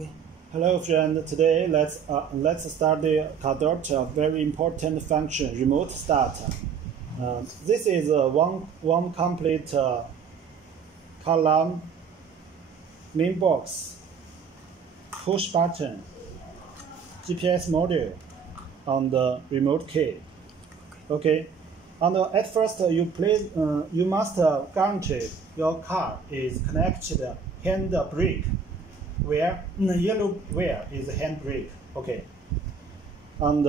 Okay. Hello, friend. Today, let's start the Cardot, a very important function, remote start. This is one complete column main box, push button, GPS module, and the remote key. Okay. And at first, you must guarantee your car is connected hand brake. Where the yellow where is the hand brake. Okay. And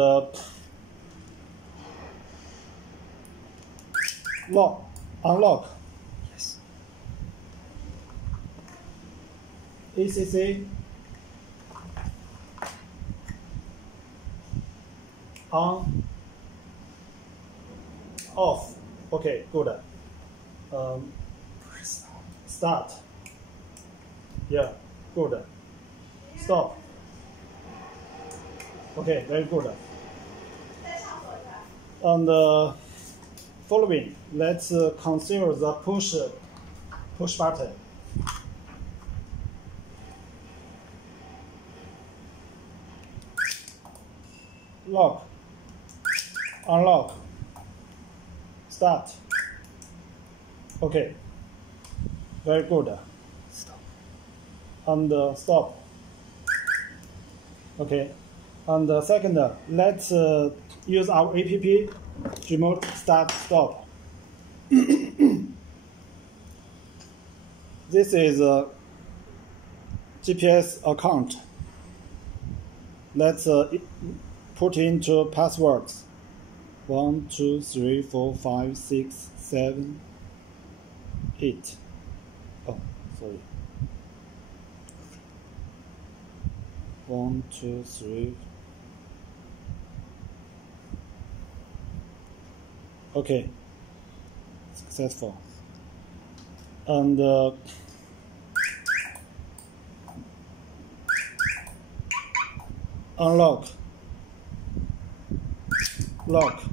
unlock. Yes. ACC on, off. Okay, good. Start. Yeah, good. Stop. Okay, very good. And following, let's consider the push button. Lock. Unlock. Start. Okay. Very good. Stop. And stop. Okay. And second, let's use our app remote start stop. This is a GPS account. Let's put into passwords. 1, 2, 3, 4, 5, 6, 7, 8. Oh, sorry. 1, 2, 3. Okay. Successful. And unlock. Lock.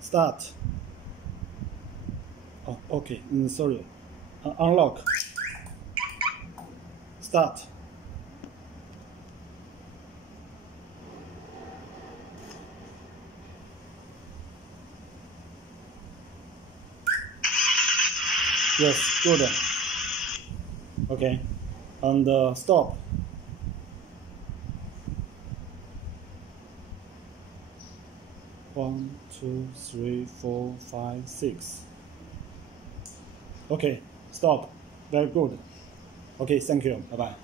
Start. Oh, okay. Sorry. Unlock. Start. Yes, good. Okay. And stop. One, 2, 3, 4, 5, 6. Okay, stop. Very good. Okay, thank you. Bye-bye.